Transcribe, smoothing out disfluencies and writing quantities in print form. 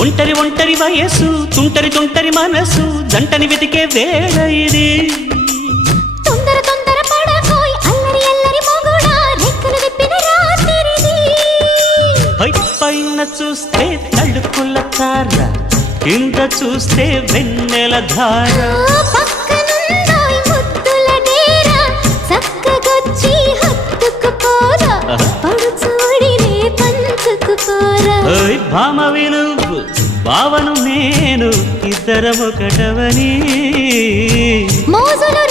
ఒంటరి ఒంటరి వయసు తుంటరి తుంటరి మనసు జంటని వెతికే వేళ ఇది తొందర తొందర పడకోయ్ అల్లరి అల్లరి మొగుడా రెక్కలు విప్పిన రాత్రిది పైన చూస్తే తడుకుల తార కింద చూస్తే వెన్నెల ధార పక్కనుందోయ్ ముద్దుల డేరా చక్కగొచ్చి హత్తుకుపోరా పడుచోడినే పంచుకుపోరా భామవి నువ్వు భావను నేను ఇద్దరమొకటవని మోజులు